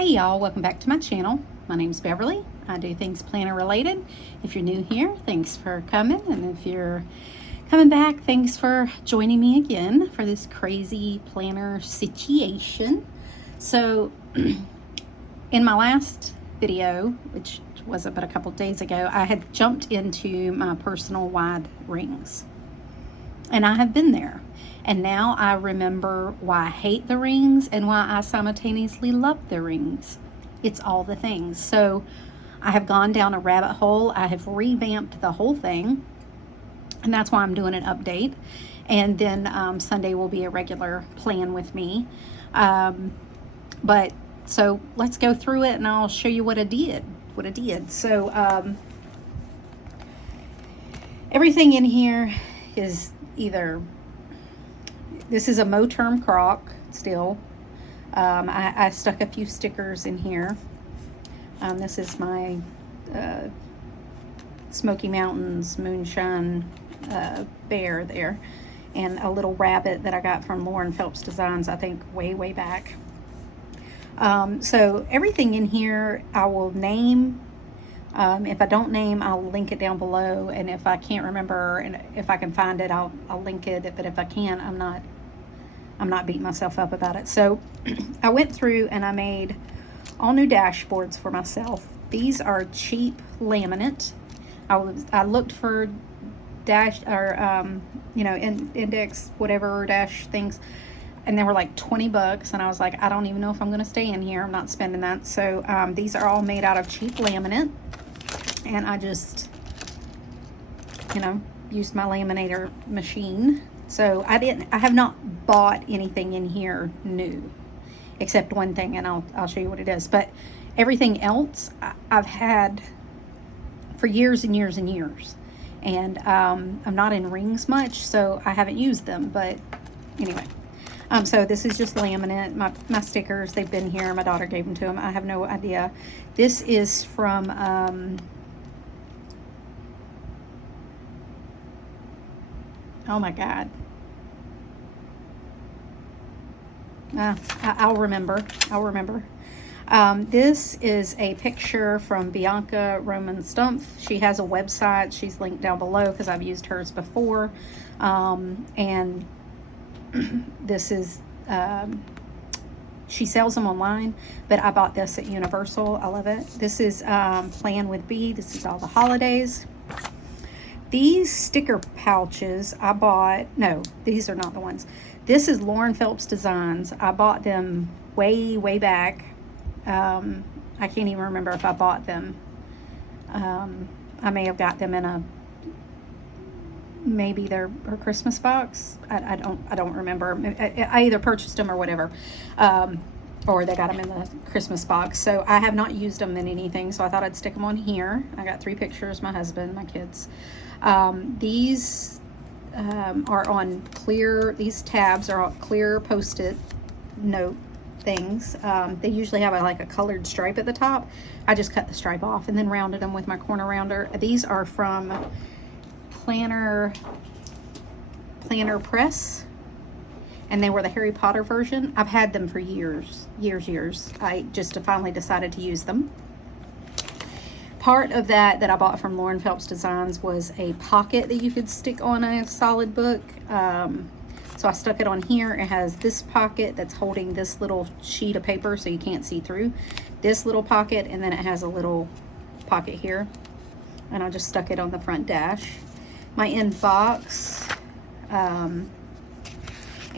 Hey y'all, welcome back to my channel. My name's Beverly. I do things planner related. If you're new here, thanks for coming. And if you're coming back, thanks for joining me again for this crazy planner situation. So in my last video, which was about a couple days ago, I had jumped into my personal wide rings. And I have been there. And now I remember why I hate the rings and why I simultaneously love the rings. It's all the things. So I have gone down a rabbit hole. I have revamped the whole thing. And that's why I'm doing an update. And then Sunday will be a regular plan with me. But so let's go through it and I'll show you what I did. So everything in here is either, this is a Moterm crock still. I stuck a few stickers in here. This is my Smoky Mountains Moonshine bear there, and a little rabbit that I got from Phelps Designs, I think way back. So everything in here I will name. If I don't name, I'll link it down below, and if I can't remember and if I can find it, I'll link it. But if I can't, I'm not beating myself up about it. So I went through and I made all new dashboards for myself. These are cheap laminate. I looked for dash or index whatever dash things, and they were like 20 bucks, and I was like, I don't even know if I'm gonna stay in here. I'm not spending that. So these are all made out of cheap laminate, and I just used my laminator machine. So I have not bought anything in here new, except one thing, and I'll show you what it is. But everything else I've had for years and years and years, and I'm not in rings much, so I haven't used them. But anyway, so this is just laminate. My stickers, they've been here. My daughter gave them to him. I have no idea. This is from oh my God. I'll remember. This is a picture from Bianca Roman-Stumpff. She has a website. She's linked down below because I've used hers before. And this is, she sells them online, but I bought this at Universal. I love it. This is Plan with B. This is all the holidays. These sticker pouches I bought, no, these are not the ones. This is Phelps Designs. I bought them way back. I can't even remember if I bought them. I may have got them in maybe their Christmas box. I don't remember. I either purchased them or whatever. Or they got them in the Christmas box. So I have not used them in anything, so I thought I'd stick them on here. I got 3 pictures, my husband, my kids. These are on clear, these tabs are on clear Post-it note things. They usually have like a colored stripe at the top. I just cut the stripe off and then rounded them with my corner rounder. These are from Planner Press, and they were the Harry Potter version. I've had them for years. I just finally decided to use them. Part of that I bought from Phelps Designs was a pocket that you could stick on a solid book. So I stuck it on here. It has this pocket that's holding this little sheet of paper so you can't see through. This little pocket, and then it has a little pocket here. And I just stuck it on the front dash. My inbox, and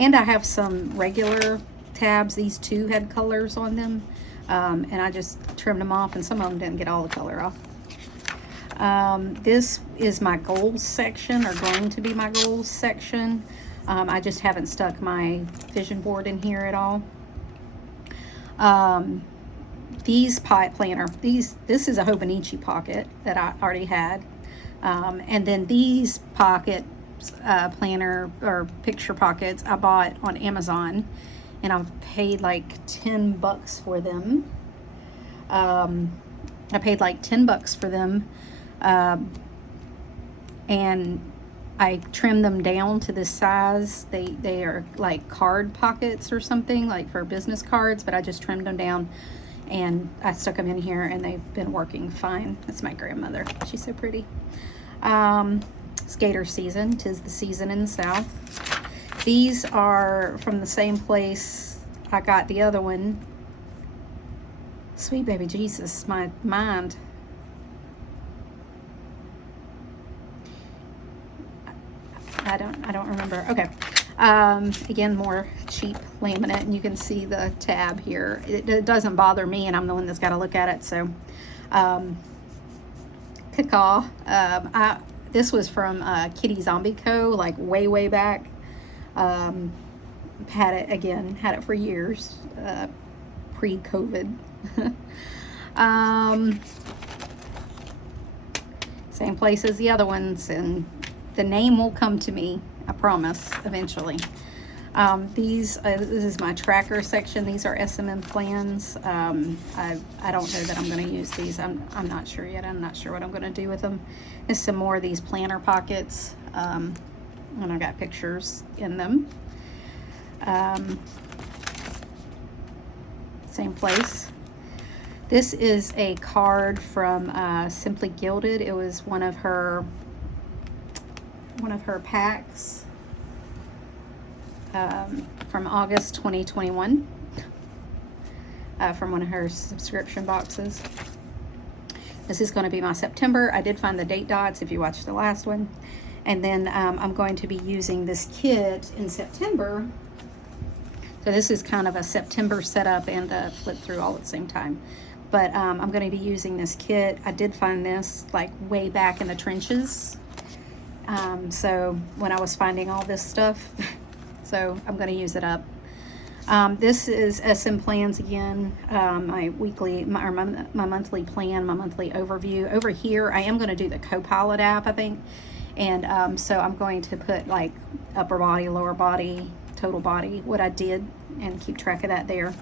I have some regular tabs. These 2 had colors on them. And I just trimmed them off, and some of them didn't get all the color off. This is my goals section, or going to be my goals section. I just haven't stuck my vision board in here at all. These planner, this is a Hobonichi pocket that I already had. And then these pocket planner or picture pockets I bought on Amazon, and I've paid like 10 bucks for them. I paid like 10 bucks for them. And I trimmed them down to this size. They are like card pockets or something, like for business cards, but I just trimmed them down and I stuck them in here and they've been working fine. That's my grandmother. She's so pretty. Skater season, 'tis the season in the South. These are from the same place I got the other one. Sweet baby Jesus, my mind. I don't remember. Okay. Again, more cheap laminate, and you can see the tab here. It doesn't bother me, and I'm the one that's got to look at it. So, Cacaw. This was from Kitty Zombie Co. Like way back. Had it for years, pre-COVID. Same place as the other ones, and the name will come to me, I promise, eventually. This is my tracker section. These are SMMPlans. I don't know that I'm going to use these. I'm not sure yet. I'm not sure what I'm going to do with them. There's some more of these planner pockets, and I got pictures in them. Same place. This is a card from Simply Gilded. It was one of her packs from August 2021, from one of her subscription boxes. This is going to be my September. I did find the date dots if you watched the last one. And then I'm going to be using this kit in September. So this is kind of a September setup and a flip through all at the same time. But I'm going to be using this kit. I did find this like way back in the trenches. So when I was finding all this stuff, so I'm going to use it up. This is SMMPlans again, my monthly plan, my monthly overview. Over here, I am going to do the Copilot app, I think. And so I'm going to put like upper body, lower body, total body, what I did, and keep track of that there.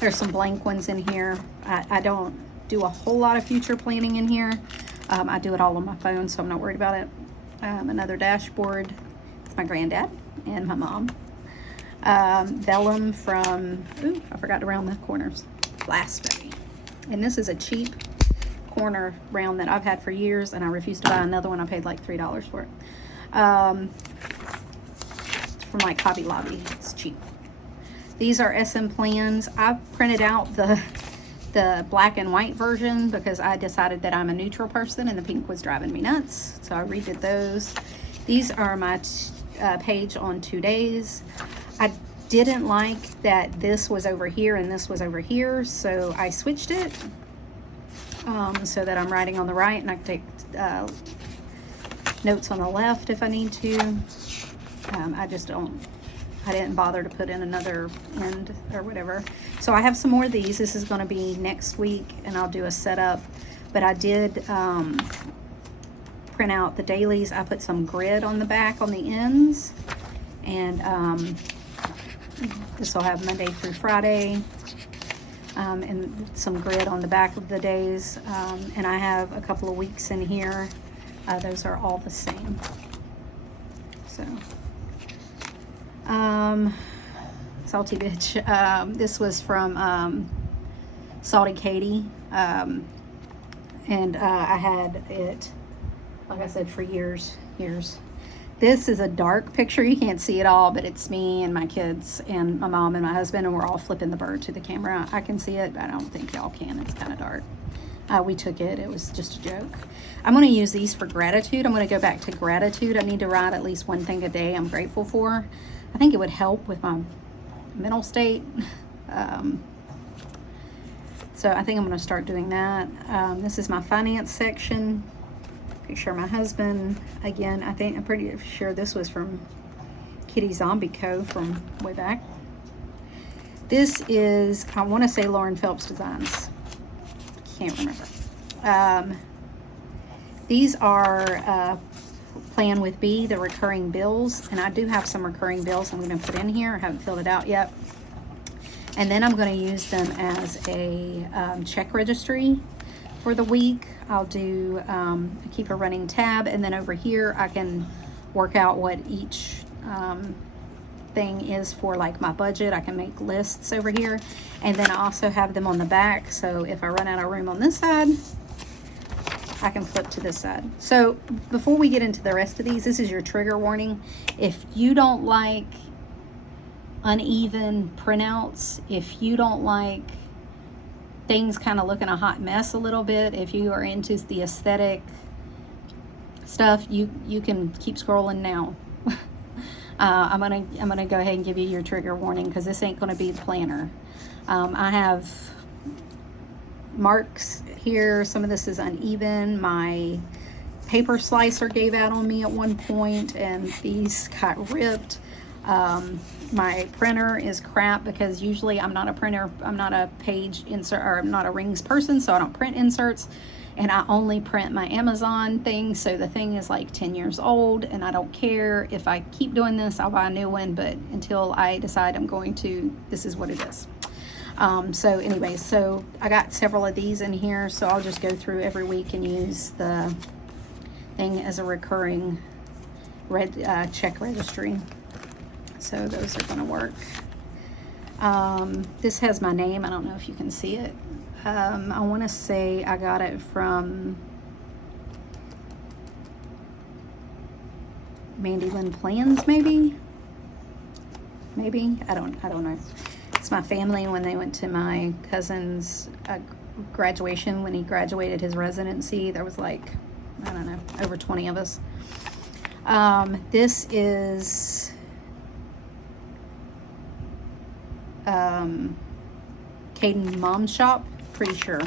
There's some blank ones in here. I don't do a whole lot of future planning in here. I do it all on my phone, so I'm not worried about it. Another dashboard. It's my granddad and my mom. Vellum from, I forgot to round the corners, Blasphemy. And this is a cheap corner round that I've had for years, and I refused to buy another one. I paid like $3 for it. It's from like Hobby Lobby. It's cheap. These are SMMPlans. I printed out the black and white version because I decided that I'm a neutral person and the pink was driving me nuts. So I redid those. These are my page on 2 days. I didn't like that this was over here and this was over here, so I switched it so that I'm writing on the right and I can take notes on the left if I need to. I didn't bother to put in another end or whatever. So I have some more of these. This is going to be next week and I'll do a setup, but I did print out the dailies. I put some grid on the back on the ends, and this will have Monday through Friday, and some grid on the back of the days, and I have a couple of weeks in here. Those are all the same. So Salty Bitch, this was from Salty Katie, and I had it, like I said, for years. This is a dark picture. You can't see it all, but it's me and my kids and my mom and my husband, and we're all flipping the bird to the camera. I can see it, but I don't think y'all can. It's kind of dark. We took it. It was just a joke. I'm going to use these for gratitude. I'm going to go back to gratitude. I need to write at least one thing a day I'm grateful for. I think it would help with my mental state. So I think I'm going to start doing that. This is my finance section. Picture of my husband. Again, I'm pretty sure this was from Kitty Zombie Co. from way back. This is, I want to say Lauren Phelps Designs. Can't remember. These are Plan with B, the recurring bills, and I do have some recurring bills I'm going to put in here. I haven't filled it out yet. And then I'm going to use them as a check registry for the week. I'll do keep a running tab, and then over here I can work out what each thing is for like my budget. I can make lists over here, and then I also have them on the back, so if I run out of room on this side, I can flip to this side. So before we get into the rest of these, this is your trigger warning. If you don't like uneven printouts, if you don't like things kind of looking a hot mess a little bit, if you are into the aesthetic stuff, you can keep scrolling now. I'm gonna go ahead and give you your trigger warning, because this ain't gonna be the planner. I have marks here. Some of this is uneven. My paper slicer gave out on me at one point, and these got ripped. My printer is crap, because usually I'm not a printer, I'm not a page insert, or I'm not a rings person, so I don't print inserts, and I only print my Amazon thing. So the thing is like 10 years old, and I don't care if I keep doing this, I'll buy a new one, but until I decide I'm going to, this is what it is. So anyway, so I got several of these in here, so I'll just go through every week and use the thing as a recurring check registry. So those are going to work. This has my name. I don't know if you can see it. I want to say I got it from MandyLynnPlans, maybe. I don't know. It's my family when they went to my cousin's graduation. When he graduated his residency, there was like, I don't know, over 20 of us. This is Kaidens Mom Shop, pretty sure.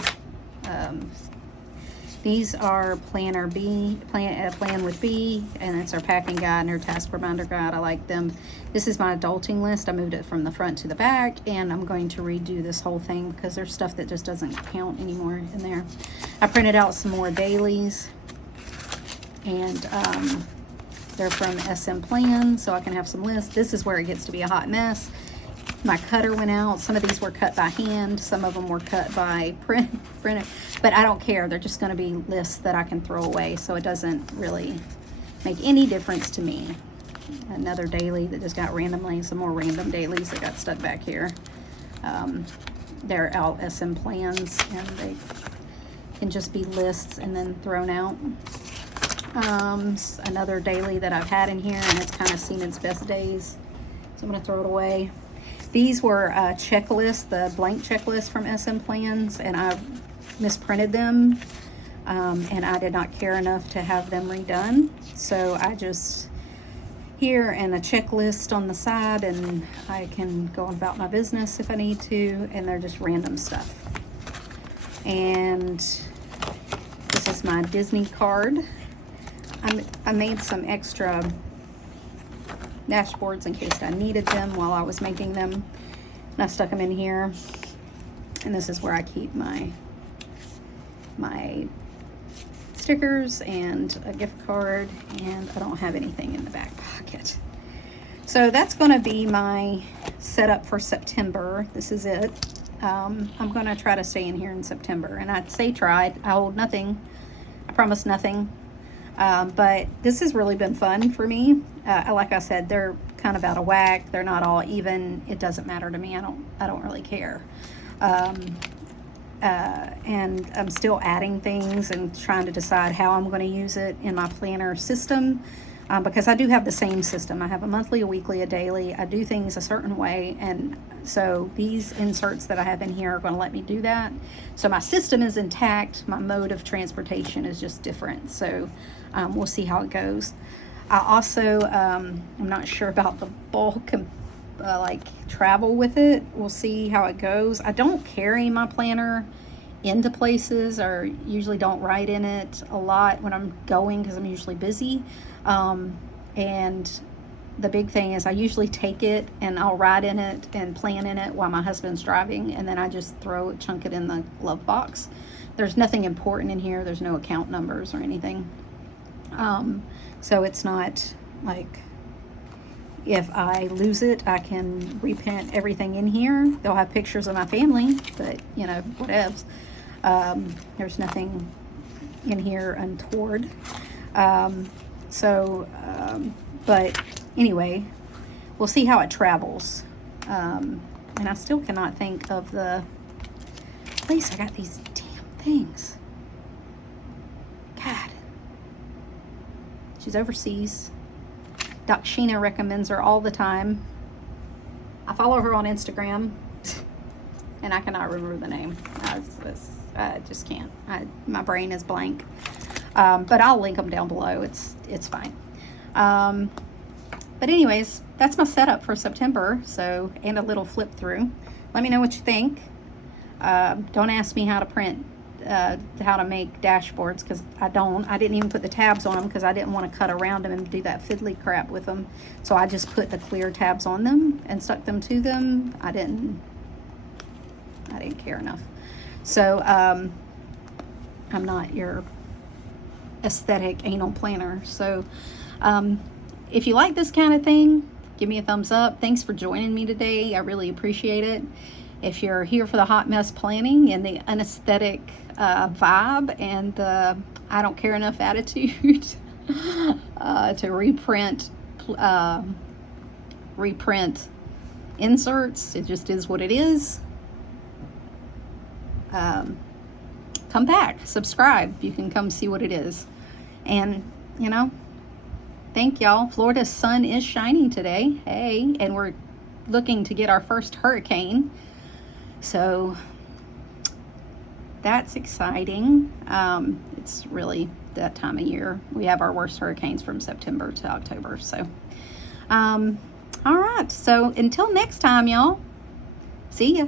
These are Planner B, Plan with B, and it's our packing guide and our task reminder guide. I like them. This is my adulting list. I moved it from the front to the back, and I'm going to redo this whole thing because there's stuff that just doesn't count anymore in there. I printed out some more dailies, and they're from SM Plans, so I can have some lists. This is where it gets to be a hot mess. My cutter went out. Some of these were cut by hand. Some of them were cut by print, but I don't care. They're just going to be lists that I can throw away, so it doesn't really make any difference to me. Another daily that just got randomly, some more random dailies that got stuck back here. They're out SM Plans, and they can just be lists and then thrown out. Another daily that I've had in here, and it's kind of seen its best days, so I'm going to throw it away. These were checklists, the blank checklist from SM Plans, and I misprinted them, and I did not care enough to have them redone. So I just, here and a checklist on the side, and I can go about my business if I need to, and they're just random stuff. And this is my Disney card. I made some extra dashboards in case I needed them while I was making them, and I stuck them in here. And this is where I keep my stickers and a gift card, and I don't have anything in the back pocket. So that's going to be my setup for September. This is it. I'm going to try to stay in here in September, and I'd say tried. I hold nothing. I promise nothing. But this has really been fun for me. Like I said, they're kind of out of whack. They're not all even. It doesn't matter to me. I don't really care. And I'm still adding things and trying to decide how I'm going to use it in my planner system, because I do have the same system. I have a monthly, a weekly, a daily. I do things a certain way, and so these inserts that I have in here are going to let me do that. So my system is intact. My mode of transportation is just different. So we'll see how it goes. I also, I'm not sure about the bulk like travel with it. We'll see how it goes. I don't carry my planner into places, or usually don't write in it a lot when I'm going, because I'm usually busy. And the big thing is I usually take it and I'll write in it and plan in it while my husband's driving, and then I just chunk it in the glove box. There's nothing important in here. There's no account numbers or anything. So it's not like, if I lose it, I can reprint everything in here. They'll have pictures of my family, but you know, whatevs. There's nothing in here untoward. But anyway, we'll see how it travels. And I still cannot think of the place I got these damn things. God. She's overseas. Doc Sheena recommends her all the time. I follow her on Instagram, and I cannot remember the name. I just can't. My brain is blank. But I'll link them down below. It's fine. But anyways, that's my setup for September. So, and a little flip through. Let me know what you think. Don't ask me how to print, how to make dashboards, because I didn't even put the tabs on them because I didn't want to cut around them and do that fiddly crap with them. So I just put the clear tabs on them and stuck them to them. I didn't care enough. So I'm not your aesthetic anal planner. So if you like this kind of thing, give me a thumbs up. Thanks for joining me today. I really appreciate it. If you're here for the hot mess planning and the unaesthetic vibe and the I don't care enough attitude to reprint inserts, it just is what it is. Come back, subscribe. You can come see what it is. And, you know, thank y'all. Florida's sun is shining today. Hey, and we're looking to get our first hurricane. So that's exciting. It's really that time of year. We have our worst hurricanes from September to October. So, all right. So until next time, y'all, see ya.